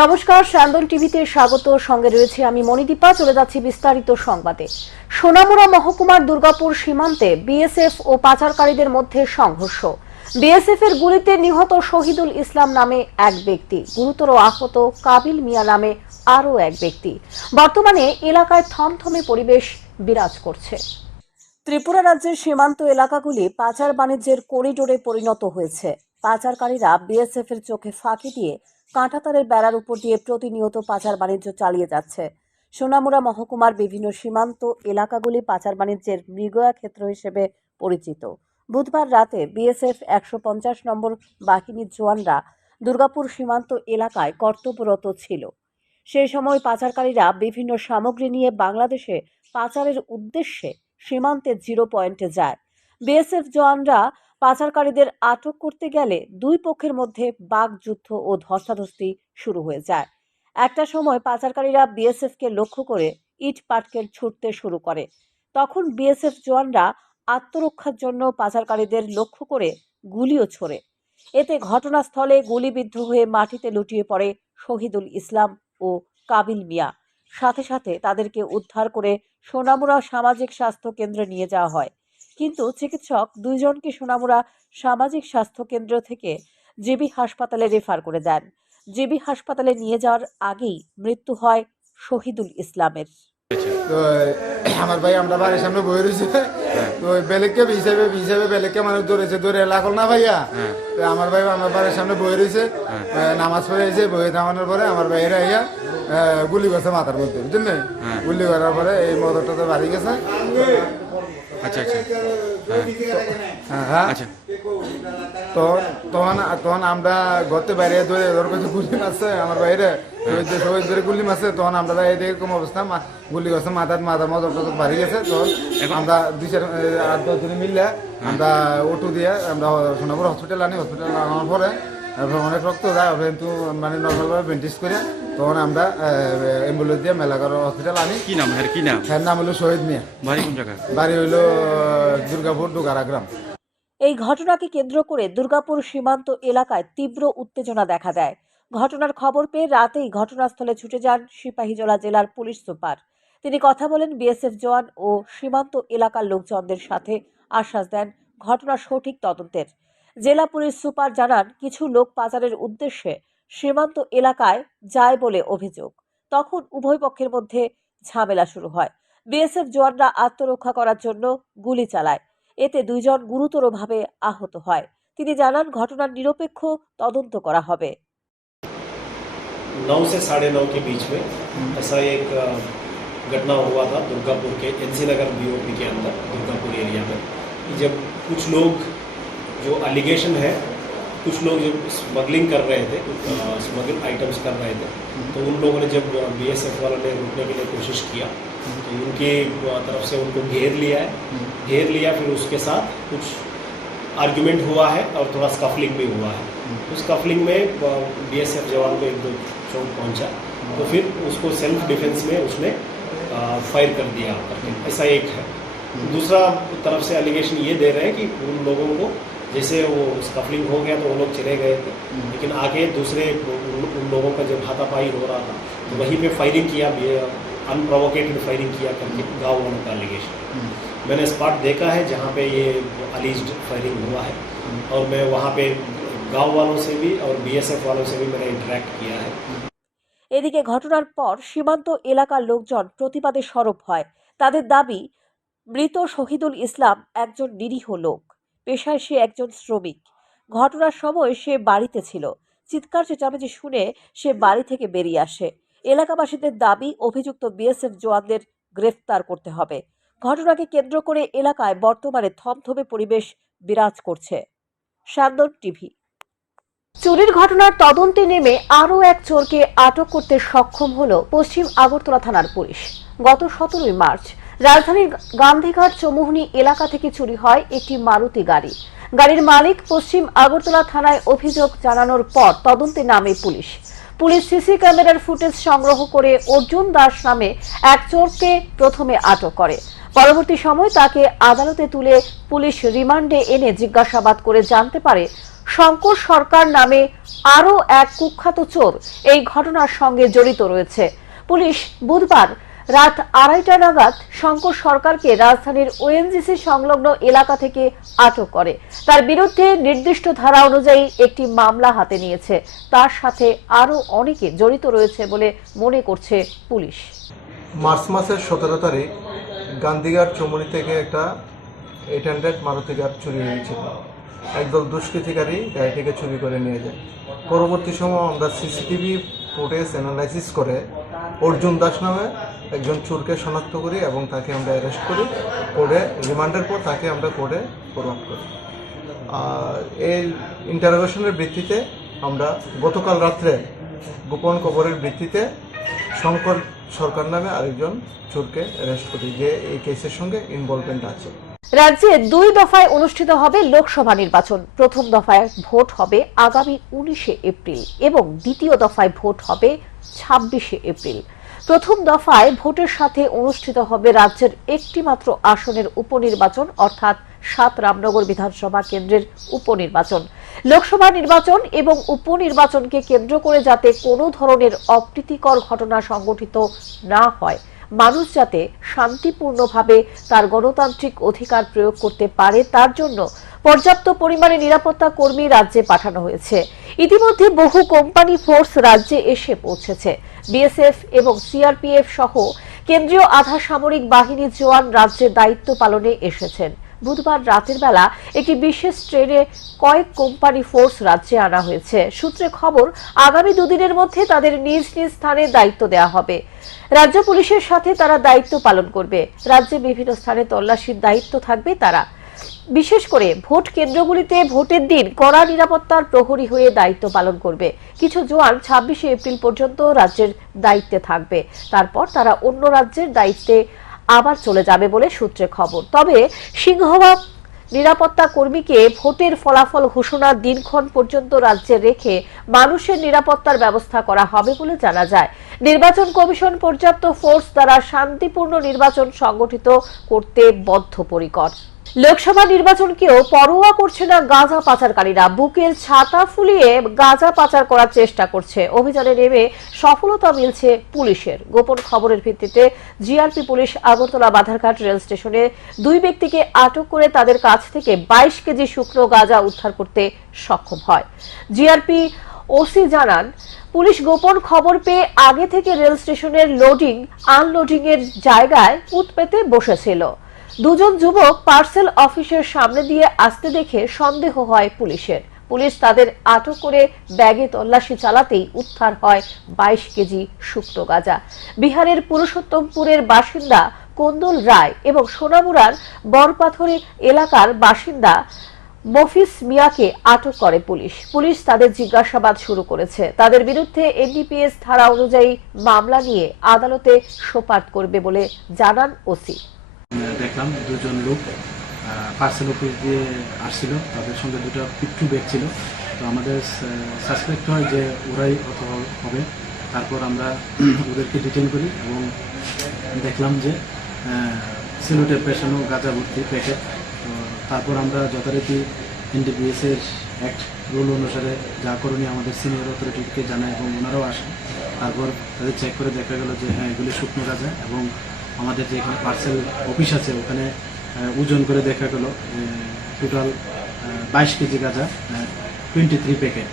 নমস্কার স্যান্দন টিভিতে স্বাগত। সঙ্গে রয়েছে আমি মণিদীপা, চলে যাচ্ছি বিস্তারিত সংবাদে। সোনামুড়া মহকুমার দুর্গাপুর সীমান্তে বিএসএফ ও পাচারকারীদের মধ্যে সংঘর্ষ। বিএসএফ এর গুলিতে নিহত শহীদুল ইসলাম নামে এক ব্যক্তি, গুরুতর আহত কাবিল মিয়া নামে আরও এক ব্যক্তি। বর্তমানে এলাকায় থমথমে পরিবেশ বিরাজ করছে। ত্রিপুরা রাজ্যের সীমান্ত এলাকাগুলি পাচার বাণিজ্যের করিডোরে পরিণত হয়েছে। পাচারকারীরা বিএসএফ এর চোখে ফাঁকি দিয়ে কাঁটাতারের বেড়ার উপর দিয়ে প্রতিনিয়ত পাচার বাণিজ্য চালিয়ে যাচ্ছে। সোনামুড়া মহকুমার বিভিন্ন সীমান্ত এলাকাগুলি পাচার বাণিজ্যের মৃগয়া ক্ষেত্র হিসেবে পরিচিত। বুধবার রাতে বিএসএফ একশো পঞ্চাশ নম্বর বাহিনীর জওয়ানরা দুর্গাপুর সীমান্ত এলাকায় কর্তব্যরত ছিল। সেই সময় পাচারকারীরা বিভিন্ন সামগ্রী নিয়ে বাংলাদেশে পাচারের উদ্দেশ্যে সীমান্তের জিরো পয়েন্টে যায়। বিএসএফ জওয়ানরা পাচারকারীদের আটক করতে গেলে দুই পক্ষের মধ্যে বাগযুদ্ধ ও ধস্তাধস্তি শুরু হয়ে যায়। একটা সময় পাচারকারীরা বিএসএফকে লক্ষ্য করে ইট পাটকেল ছুটতে শুরু করে। তখন বিএসএফ জওয়ানরা আত্মরক্ষার জন্য পাচারকারীদের লক্ষ্য করে গুলিও ছোড়ে। এতে ঘটনাস্থলে গুলিবিদ্ধ হয়ে মাটিতে লুটিয়ে পড়ে শহীদুল ইসলাম ও কাবিল মিয়া। সাথে সাথে তাদেরকে উদ্ধার করে সোনামুড়া সামাজিক স্বাস্থ্য কেন্দ্রে নিয়ে যাওয়া হয়। কিন্তু চিকিৎসক দুইজনকে সোনামুড়া সামাজিক স্বাস্থ্য কেন্দ্র থেকে জিবি হাসপাতালে রেফার করে দেন। জিবি হাসপাতালে নিয়ে যাওয়ার আগেই মৃত্যু হয় শহীদুল ইসলামের। তো আমার ভাই আমরা বাড়ির সামনে বয়ে রয়েছে। তো বেলেগকে হিসাবে হিসাবে বেলেগকে মানুষ ধরেছে ধরে লাগল না ভাইয়া? তো আমার ভাই আমার বাড়ির সামনে বয়ে রয়েছে। নামাজ পড়ে এসে বয়ে নামানোর পরে আমার ভাইয়েরা ইয়া আহ, গুলি করছে মাথার মধ্যে বুঝলেন গুলি করার পরে এই মদরটা তো বাড়ি গেছে। আচ্ছা আচ্ছা। হ্যাঁ। হ্যাঁ আচ্ছা। তখন তখন তখন আমরা ঘরতে বাইরে ধরে ওর কাছে গুলি মারছে আমার বাইরে। সবাই ধরে গুলি মারছে তখন আমরা এরকম অবস্থা মা- গুলি করছে মাথার মাথার মদর টদর বাড়ি গেছে। তখন আমরা দুই চার আট দশ দিন মিললে আমরা অটো দিয়ে আমরা সোনাপুর হসপিটাল আনি হসপিটাল আনার পরে তারপর অনেক রক্ত যায় কিন্তু মানে নর্মালভাবে ব্যান্ডেজ করে তখন আমরা অ্যাম্বুলেন্স দিয়ে মেলাঘর হসপিটাল আনি। কি নাম হ্যাঁ কি নাম? হ্যাঁ নাম হলো শহীদ মিয়া। বাড়ি কোন জায়গা বাড়ি হইল দুর্গাপুর ডুগারা গ্রাম। এই ঘটনাকে কেন্দ্র করে দুর্গাপুর সীমান্ত এলাকায় তীব্র উত্তেজনা দেখা দেয়। ঘটনার খবর পেয়ে রাতেই ঘটনাস্থলে ছুটে যান সিপাহীজলা জেলার পুলিশ সুপার। তিনি কথা বলেন বিএসএফ জওয়ান ও সীমান্ত এলাকার লোকজনদের সাথে আশ্বাস দেন ঘটনা সঠিক তদন্তের। জেলা পুলিশ সুপার জানান কিছু লোক পাচারের উদ্দেশ্যে সীমান্ত এলাকায় যায় বলে অভিযোগ তখন উভয় পক্ষের মধ্যে ঝামেলা শুরু হয় বিএসএফ জওয়ানরা আত্মরক্ষা করার জন্য গুলি চালায় এতে দুইজন গুরুতরভাবে আহত হয় তিনি জানান ঘটনার নিরপেক্ষ তদন্ত করা হবে नौ से साढ़े नौ के बीच में ऐसा एक अ, घटना हुआ था दुर्गापुर के एनसी नगर बीओपी के अंदर दुर्गापुर एरिया में कि जब कुछ लोग जो अलिगेशन है, कुछ लोग जब स्मगलिंग कर रहे थे स्मगल आइटम्स कर रहे थे तो उन लोगों ने जब बीएसएफ वालों ने रोकने के लिए कोशिश किया तो उनके तरफ़ से उनको घेर लिया है। घेर लिया, फिर उसके साथ कुछ आर्ग्यूमेंट हुआ है और थोड़ा स्कफलिंग भी हुआ है। उस कफलिंग में बीएसएफ जवान को एक दो चोट पहुँचा तो फिर उसको सेल्फ डिफेंस में उसने फायर कर दिया ऐसा एक है। दूसरा तरफ़ से एलिगेशन ये दे रहे हैं कि उन लोगों को जैसे वो स्कफलिंग हो गया तो वो लोग चले गए थे लेकिन आगे दूसरे उन, उन लोगों का जब हाथापाई हो रहा था तो वहीं पे फायरिंग किया अनप्रोवोकेटेड फायरिंग किया करके गाँव वालों का एलिगेशन मैंने स्पॉट देखा है जहाँ पे ये अलीज्ड फायरिंग हुआ है और मैं वहाँ पे गांव वालों से भी और बीएसएफ वालों से भी मैंने इंटरेक्ट किया है এদিকে ঘটনার পর সীমান্ত এলাকার লোকজন প্রতিবাদে সরব হয় তাদের দাবি মৃত শহীদুল ইসলাম একজন নিরীহ লোক পেশায় সে একজন শ্রমিক। ঘটনার সময় সে বাড়িতে ছিল। চিৎকার চেঁচামেচি শুনে সে বাড়ি থেকে বেরিয়ে আসে। এলাকাবাসীদের দাবি, অভিযুক্ত বিএসএফ জওয়ানদের গ্রেফতার করতে হবে। ঘটনাকে কেন্দ্র করে এলাকায় বর্তমানে থমথমে পরিবেশ বিরাজ করছে। সান্দন টিভি। চুরির ঘটনার তদন্তে নেমে আরও এক চোরকে আটক করতে সক্ষম হল পশ্চিম আগরতলা থানার পুলিশ। গত সতেরোই মার্চ রাজধানীর গান্ধীঘাট চৌমুহনী এলাকা থেকে চুরি হয় একটি মারুতি গাড়ি। গাড়ির মালিক পশ্চিম আগরতলা থানায় অভিযোগ জানানোর পর তদন্তে নামে পুলিশ। পুলিশ সিসি ক্যামেরার ফুটেজ সংগ্রহ করে অর্জুন দাস নামে এক চোরকে প্রথমে আটক করে। পরবর্তী সময় তাকে আদালতে তুলে পুলিশ রিমান্ডে এনে জিজ্ঞাসাবাদ করে জানতে পারে, শঙ্কর সরকার নামে আরও এক কুখ্যাত চোর এই ঘটনার সঙ্গে জড়িত রয়েছে। পুলিশ বুধবার রাত আড়াইটা নাগাদ শঙ্কর সরকারকে রাজধানীর ওএনজিসি সংলগ্ন এলাকা থেকে আটক করে। তার বিরুদ্ধে নির্দিষ্ট ধারা অনুযায়ী একটি মামলা হাতে নিয়েছে। তার সাথে আরও অনেকে জড়িত রয়েছে বলে মনে করছে পুলিশ। মার্চ মাসের সতেরো তারিখ গান্ধীঘাট চমুনি থেকে একটা এইট হান্ড্রেড মারুতি গাড়ি চুরি হয়েছিল। একদল দুষ্কৃতিকারী গাড়িটিকে চুরি করে নিয়ে যায়। পরবর্তী সময় আমরা সিসিটিভি ফুটেজ অ্যানালাইসিস করে অর্জুন দাস নামে একজন চোরকে শনাক্ত করি এবং তাকে আমরা অ্যারেস্ট করি, কোর্টে রিমান্ডের পর তাকে আমরা কোর্টে ফরওয়ার্ড করি। আর এই ইন্টারোগেশনের ভিত্তিতে আমরা গতকাল রাত্রে গোপন খবরের ভিত্তিতে শঙ্কর সরকার নামে আরেকজন চোরকে অ্যারেস্ট করি যে এই কেসের সঙ্গে ইনভলভমেন্ট আছে। রাজ্যে দুই দফায় অনুষ্ঠিত হবে লোকসভা নির্বাচন। প্রথম দফায় ভোট হবে আগামী উনিশে এপ্রিল এবং দ্বিতীয় দফায় ভোট হবে ছাব্বিশে এপ্রিল। প্রথম দফায় ভোটের সাথে অনুষ্ঠিত হবে রাজ্যের একটি মাত্র আসনের উপনির্বাচন, অর্থাৎ সাত রামনগর বিধানসভা কেন্দ্রের উপনির্বাচন। লোকসভা নির্বাচন এবং উপনির্বাচনকে কেন্দ্র করে যাতে কোনো ধরনের অপ্রীতিকর ঘটনা সংঘটিত না হয় মানুষ যাতে শান্তিপূর্ণভাবে তার গণতান্ত্রিক অধিকার প্রয়োগ করতে পারে, তার জন্য পর্যাপ্ত পরিমাণে নিরাপত্তা কর্মী রাজ্যে পাঠানো হয়েছে। ইতিমধ্যে বহু কোম্পানি ফোর্স রাজ্যে এসে পৌঁছেছে। বিএসএফ এবং সিআরপিএফ সহ কেন্দ্রীয় আধা সামরিক বাহিনী জওয়ান রাজ্যে দায়িত্ব পালনে এসেছেন। বুধবার রাতের বেলা একটি বিশেষ ট্রেনে কয়েক কোম্পানি ফোর্স রাজ্যে আনা হয়েছে। সূত্রে খবর, আগামী দুদিনের মধ্যে তাদের নিজ নিজ স্থানে দায়িত্ব দেওয়া হবে। রাজ্য পুলিশের সাথে তারা দায়িত্ব পালন করবে। রাজ্যে বিভিন্ন স্থানে তল্লাশির দায়িত্ব থাকবে তারা। বিশেষ করে ভোট কেন্দ্রগুলিতে ভোটের দিন কড়া নিরাপত্তার প্রহরী হয়ে দায়িত্ব পালন করবে। কিছু জোয়ান ছাব্বিশে এপ্রিল পর্যন্ত রাজ্যের দায়িত্বে থাকবে। তারপর তারা অন্য রাজ্যের দায়িত্বে আবার চলে যাবে বলে সূত্রে খবর। তবে সিংহভাগ নিরাপত্তা কর্মীকে ভোটের ফলাফল ঘোষণার দিনক্ষণ পর্যন্ত রাজ্যে রেখে মানুষের নিরাপত্তার ব্যবস্থা করা হবে বলে জানা যায়। নির্বাচন কমিশন পর্যাপ্ত ফোর্স দ্বারা শান্তিপূর্ণ নির্বাচন সংগঠিত করতে বদ্ধপরিকর। লোকসভা নির্বাচনকেও পরোয়া করছে না গাঁজা পাচারকারীরা। বুকের ছাতা ফুলিয়ে গাঁজা পাচার করার চেষ্টা করছে। অভিযানে নেমে সফলতা মিলছে পুলিশের। গোপন খবরের ভিত্তিতে GRP police Agartala Badharghat rail স্টেশনে দুই ব্যক্তিকে আটক করে তাদের কাছ থেকে বাইশ কেজি শুকনো গাঁজা উদ্ধার করতে সক্ষম হয়। জিআরপি ওসি জানান, পুলিশ গোপন খবর পেয়ে আগে থেকে রেল স্টেশনের লোডিং আনলোডিং এর জায়গায় উত পেতে বসেছিল। দুজন যুবক পার্সেল অফিসের সামনে দিয়ে আসতে দেখে সন্দেহ হয় পুলিশের। পুলিশ তাদের আটক করে ব্যাগে তল্লাশি চালাতেই উদ্ধার হয় বাইশ কেজি শুক্তো গাঁজা। বিহারের পুরুষোত্তমপুরের বাসিন্দা কোন্দল রায় এবং সোনামুড়ার বরপাথরে এলাকার বাসিন্দা মফিস মিয়াকে আটক করে পুলিশ। পুলিশ তাদের জিজ্ঞাসাবাদ শুরু করেছে। তাদের বিরুদ্ধে এনডিপিএস ধারা অনুযায়ী মামলা নিয়ে আদালতে সোপার্দ করবে বলে জানান ওসি। দেখলাম দুজন লোক পার্সেল অফিস দিয়ে আসছিল, তাদের সঙ্গে দুটো পিট্টু ব্যাগ ছিল। তো আমাদের সাসপেক্ট হয় যে ওরাই হবে। তারপর আমরা ওদেরকে ডিটেন করি এবং দেখলাম যে সিলুটে পেশানো গাঁজা ভর্তি প্যাকেট। তারপর আমরা যথারীতি এনডিপিএসের অ্যাক্ট রুল অনুসারে যা করণীয় আমাদের সিনিয়র অথরিটিকে জানায় এবং ওনারাও আসে তারপর তাদের চেক করে দেখা গেল যে হ্যাঁ এগুলি শুকনো গাঁজা এবং আমাদের যে এখানে পার্সেল অফিস আছে, ওখানে ওজন করে দেখা গেল টোটাল বাইশ কেজি গাঁজা টোয়েন্টি থ্রি প্যাকেট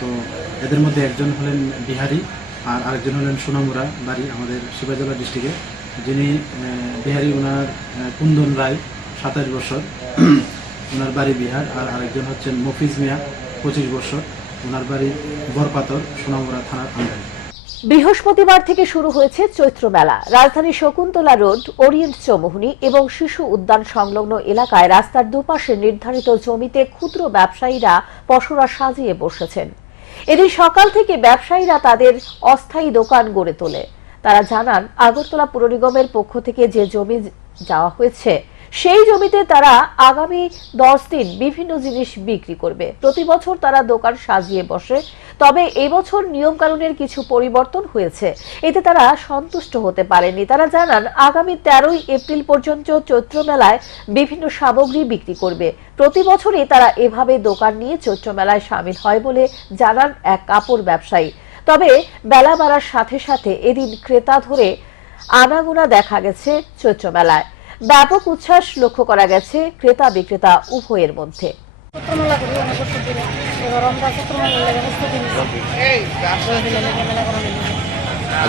তো এদের মধ্যে একজন হলেন বিহারি আর আরেকজন হলেন সোনামুরা বাড়ি আমাদের শিবাজলা ডিস্ট্রিক্টে যিনি বিহারি ওনার কুন্দন রায়, সাতাশ বছর। ওনার বাড়ি বিহার আর আরেকজন হচ্ছেন মফিজ মিয়া, পঁচিশ বছর। ওনার বাড়ি বরপাতর সোনামুরা থানার আন্ডারে। বৃহস্পতিবার থেকে শুরু হয়েছে চৈত্র মেলা। রাজধানী শকুন্তলা রোড, ওরিয়েন্ট চৌমুহনী এবং শিশু উদ্যান সংলগ্ন এলাকায় রাস্তার দুপাশে নির্ধারিত জমিতে ক্ষুদ্র ব্যবসায়ীরা পশরা সাজিয়ে বসেছেন। এদিন সকাল থেকে ব্যবসায়ীরা তাদের অস্থায়ী দোকান গড়ে তোলে। তারা জানান, আগরতলা পুর নিগমের পক্ষ থেকে যে জমি যাওয়া হয়েছে সেই জমিতে তারা আগামী দশ দিন বিভিন্ন জিনিস বিক্রি করবে। প্রতি বছর তারা দোকান সাজিয়ে বসে। তবে এবছর নিয়ম কানুনের কিছু পরিবর্তন হয়েছে। এতে তারা সন্তুষ্ট হতে পারেনি। তারা জানান, আগামী তেরোই এপ্রিল পর্যন্ত চৈত্র মেলায় বিভিন্ন সামগ্রী বিক্রি করবে। প্রতি বছরই তারা এভাবে দোকান নিয়ে চৈত্র মেলায় সামিল হয় বলে জানান এক কাপড় ব্যবসায়ী। তবে বেলা বাড়ার সাথে সাথে এদিন ক্রেতা ধরে আনাগোনা দেখা গেছে চৈত্র মেলায় ব্যাপক উচ্ছ্বাস লক্ষ্য করা গেছে ক্রেতা বিক্রেতা উভয়ের মধ্যে।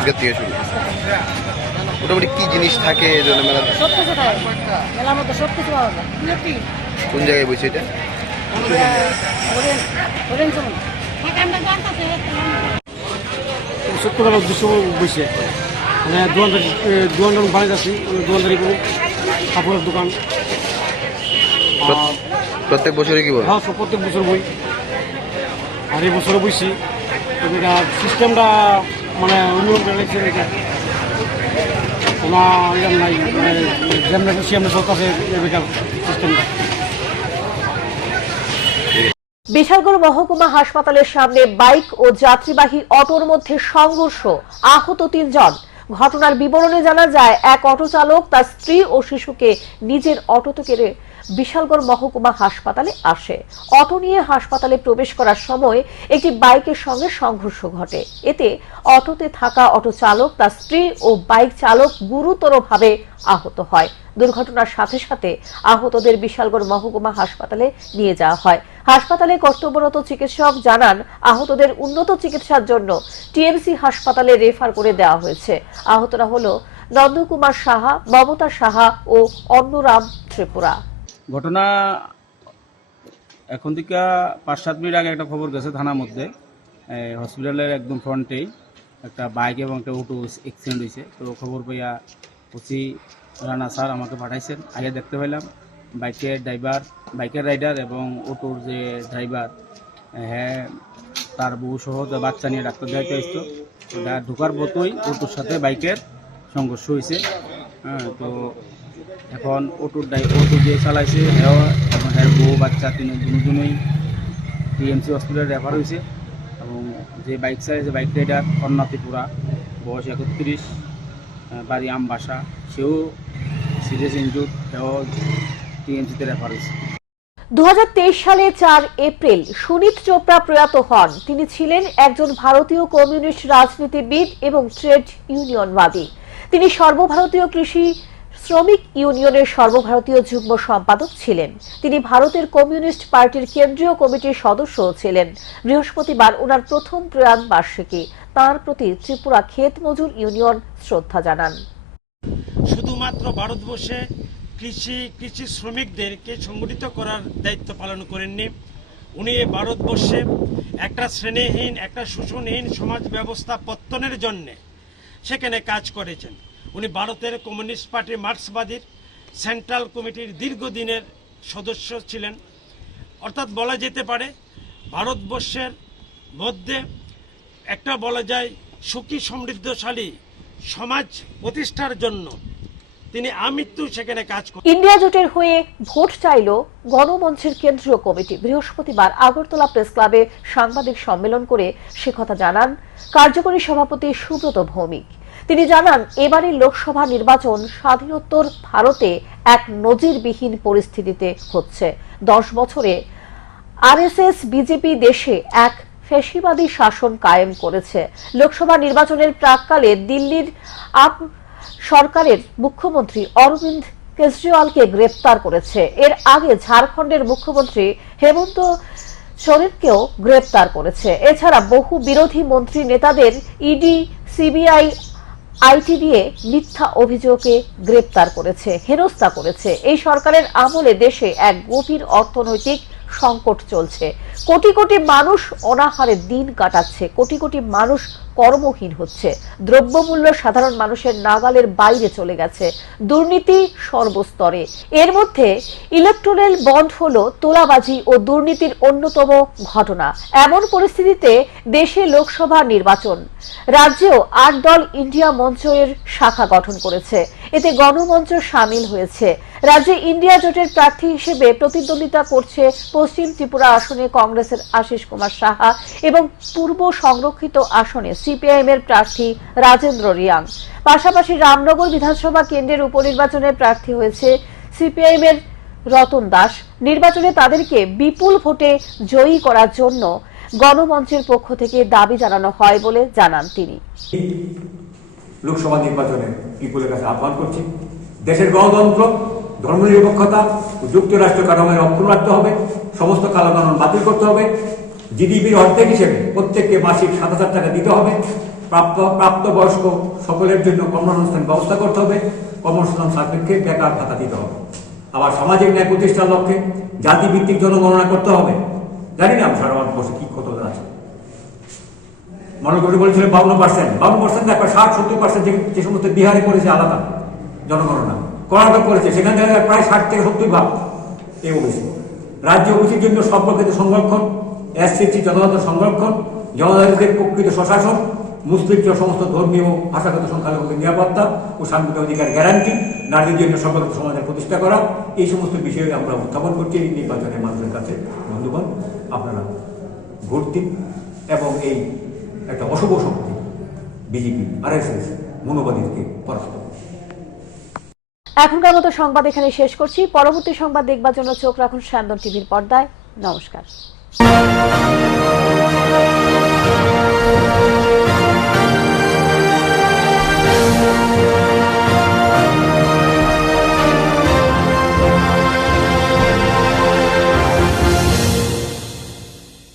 থেকে শুরু। মোটামুটি কি জিনিস থাকে এই জন্য মেলা? সব কিছু থাকে মেলার মধ্যে সব কিছু পাওয়া যায় কোন জায়গায় বসে এটা বসে মানে বাড়িতে আছি মানে দোকানদারি করি কাপড়ের দোকান। প্রত্যেক বছরে কি বলে? হ্যাঁ সব প্রত্যেক বছর বই। আর এই বছরও বইছি। এটা সিস্টেমটা মানে উন্নয়ন করে এটা। কোনো ইয়ে নাই মানে যেমন সিস্টেমটা বিশালগড় মহকুমা হাসপাতালের সামনে বাইক ও যাত্রীবাহী অটোর মধ্যে সংঘর্ষ। আহত তিনজন। ঘটনার বিবরণে জানা যায় এক অটো চালক তার স্ত্রী ও শিশুকে নিজের অটোতে কেড়ে বিশালগড় মহকুমা হাসপাতালে আসে। অটো নিয়ে হাসপাতালে প্রবেশ করার সময় একটি বাইকের সঙ্গে সংঘর্ষ ঘটে। এতে অটোতে থাকা অটো চালক, তার স্ত্রী ও বাইক চালক গুরুতরভাবে আহত হয়। দুর্ঘটনার সাথে সাথে আহতদের বিশালগড় মহকুমা হাসপাতালে নিয়ে যাওয়া হয়। হাসপাতালে কর্তব্যরত চিকিৎসক জানান, আহতদের উন্নত চিকিৎসার জন্য টিএমসি হাসপাতালে রেফার করে দেওয়া হয়েছে। আহতরা হল নন্দকুমার সাহা, মমতা সাহা ও অন্নরাম ত্রিপুরা। ঘটনা এখন থেকে পাঁচ সাত মিনিট আগে একটা খবর গেছে থানার মধ্যে। হসপিটালের একদম ফ্রন্টেই একটা বাইক এবং একটা অটো অ্যাক্সিডেন্ট হয়েছে। তো খবর পাইয়া ওসি রানা স্যার আমাকে পাঠাইছেন। আগে দেখতে পেলাম বাইকের ড্রাইভার, বাইকের রাইডার এবং অটোর যে ড্রাইভার হ্যাঁ তার বউ সহ বাচ্চা নিয়ে ডাক্তার দেখাইতে আসতো ঢোকার মতোই অটোর সাথে বাইকের সংঘর্ষ হয়েছে। হ্যাঁ তো এখন অটোর ড্রাই, অটো যে চালাইছে, হেও এবং হ্যার বউ, বাচ্চা তিন দুজনেই টিএমসি হসপিটালে রেফার হয়েছে এবং যে বাইক চালাইছে বাইক রাইডার অন্না ত্রিপুরা বয়স একত্রিশ বাড়ি আমবাসা, সেও সিরিয়াস ইনজুর সেও টিএমসিতে রেফার হয়েছে দু সালে চার এপ্রিল সুনীত চোপড়া প্রয়াত হন। তিনি ছিলেন একজন ভারতীয় কমিউনিস্ট রাজনীতিবিদ এবং ট্রেড ইউনিয়নবাদী। তিনি সর্বভারতীয় কৃষি শ্রমিক ইউনিয়নের সর্বভারতীয় যুগ্ম সম্পাদক ছিলেন। তিনি ভারতের কমিউনিস্ট পার্টির কেন্দ্রীয় কমিটির সদস্যও ছিলেন। বৃহস্পতিবার ওনার প্রথম প্রয়াণ বার্ষিকী তার প্রতি ত্রিপুরা ক্ষেত মজুর ইউনিয়ন শ্রদ্ধা জানান। শুধুমাত্র ভারতবর্ষে কৃষি কৃষি শ্রমিকদেরকে সংগঠিত করার দায়িত্ব পালন করেননি। উনি ভারতবর্ষে একটা শ্রেণীহীন, একটা শোষণহীন সমাজ ব্যবস্থা পত্তনের জন্যে সেখানে কাজ করেছেন। উনি ভারতের কমিউনিস্ট পার্টি মার্ক্সবাদীর সেন্ট্রাল কমিটির দীর্ঘদিনের সদস্য ছিলেন। অর্থাৎ বলা যেতে পারে, ভারতবর্ষের মধ্যে একটা বলা যায় সুখী, সমৃদ্ধশালী সমাজ প্রতিষ্ঠার জন্য তিনি আমৃত্যু সেখানে কাজ করেন ইন্ডিয়া জোটের হয়ে ভোট চাইল গণমঞ্চের কেন্দ্রীয় কমিটি। বৃহস্পতিবার আগরতলা প্রেস ক্লাবে সাংবাদিক সম্মেলন করে সে কথা জানান কার্যকরী সভাপতি সুব্রত ভৌমিক। তিনি জানান, এবারের লোকসভা নির্বাচন স্বাধীনোত্তর ভারতে এক নজিরবিহীন পরিস্থিতিতে হচ্ছে। দশ বছরে আরএসএস বিজেপি দেশে এক ফ্যাসিবাদী শাসন কায়েম করেছে। লোকসভা নির্বাচনের প্রাককালে দিল্লির আপ সরকারের মুখ্যমন্ত্রী অরবিন্দ কেজরিওয়ালকে গ্রেপ্তার করেছে। এর আগে ঝাড়খণ্ডের মুখ্যমন্ত্রী হেমন্ত সোরেনকেও গ্রেপ্তার করেছে। এছাড়া বহু বিরোধী মন্ত্রী নেতাদের ইডি, সিবিআই আইটি দিয়ে মিথ্যা অভিযোগে গ্রেপ্তার করেছে, হেনস্থা করেছে। এই সরকারের আমলে দেশে এক গভীর অর্থনৈতিক সংকট চলছে। কোটি কোটি মানুষ অনাহারে দিন কাটাচ্ছে। কোটি কোটি মানুষ কর্মহীন হচ্ছে। দ্রব্যমূল্য সাধারণ মানুষের নাগালের বাইরে চলে গেছে। দুর্নীতি সর্বস্তরে। এর মধ্যে ইলেকট্রাল বন্ড হলো তোলাবাজি ও দুর্নীতির অন্যতম ঘটনা। এমন পরিস্থিতিতে দেশে লোকসভা নির্বাচন। রাজ্যেও আট দল ইন্ডিয়া মঞ্চের শাখা গঠন করেছে। এতে গণমঞ্চ সামিল হয়েছে। রাজ্যে ইন্ডিয়া জোটের প্রার্থী হিসেবে প্রতিদ্বন্দ্বিতা করছে পশ্চিম ত্রিপুরা আসনে কংগ্রেসের আশিস কুমার সাহা এবং পূর্ব সংরক্ষিত আসনে সিপিআইএম এর প্রার্থী রাজেন্দ্র রিয়াং। পাশাপাশি রামনগর বিধানসভা কেন্দ্রের উপনির্বাচনে প্রার্থী হয়েছে সিপিআইএম এর রতন দাস। নির্বাচনে তাদেরকে বিপুল ভোটে জয়ী করার জন্য গণমঞ্চের পক্ষ থেকে দাবি জানানো হয় বলে জানান তিনি। লোকসভা নির্বাচনে পিপুলের কাছে আহ্বান করছি। দেশের গণতন্ত্র, ধর্মনিরপেক্ষতা যুক্তরাষ্ট্র কাঠামোর অক্ষুণ্ণ রাখতে হবে। সমস্ত কালাকানুন বাতিল করতে হবে। জিডিপির অর্ধেক হিসেবে প্রত্যেককে মাসিক সাত হাজার টাকা দিতে হবে। প্রাপ্ত, প্রাপ্তবয়স্ক সকলের জন্য কর্মসংস্থান ব্যবস্থা করতে হবে। কর্মসংস্থান সাপেক্ষে বেকার ভাতা দিতে হবে। আবার সামাজিক ন্যায় প্রতিষ্ঠার লক্ষ্যে জাতিভিত্তিক জনগণনা করতে হবে। জানি না সারা ভারতবর্ষে কি কত মনে করি বলেছিলেন বাউন্ন পার্সেন্ট বাউন্ন পার্সেন্ট একবার ষাট, সত্তর পার্সেন্ট যে সমস্ত বিহারে করেছে আলাদা জনগণনা। কর্ণাটক করেছে সেখান থেকে প্রায় ষাট থেকে সত্তর ভাগ এই ওবিসি রাজ্য ওবিসির জন্য সম্পর্কিত সংরক্ষণ এসসিসি জনগণের সংরক্ষণ, জনজাতিদের প্রকৃত স্বশাসন, মুসলিম সমস্ত ধর্মীয় ভাষাগত সংখ্যালঘুদের নিরাপত্তা ও সাংবিধানিক অধিকার গ্যারান্টি, নারীদের জন্য সর্বগত সমাজের প্রতিষ্ঠা করা, এই সমস্ত বিষয়ে আমরা উত্থাপন করছি। এই নির্বাচনের মানুষের কাছে বন্ধুগণ আপনারা ভোট দিন এবং এই একটা অশুভ শক্তি বিজেপি আর এস এস মনোবাদীকে পরাস্ত করুন। এখনকার মতো সংবাদ এখানে শেষ করছি। পরবর্তী সংবাদ দেখবার জন্য চোখ রাখুন স্যান্দন টিভির পর্দায়। নমস্কার।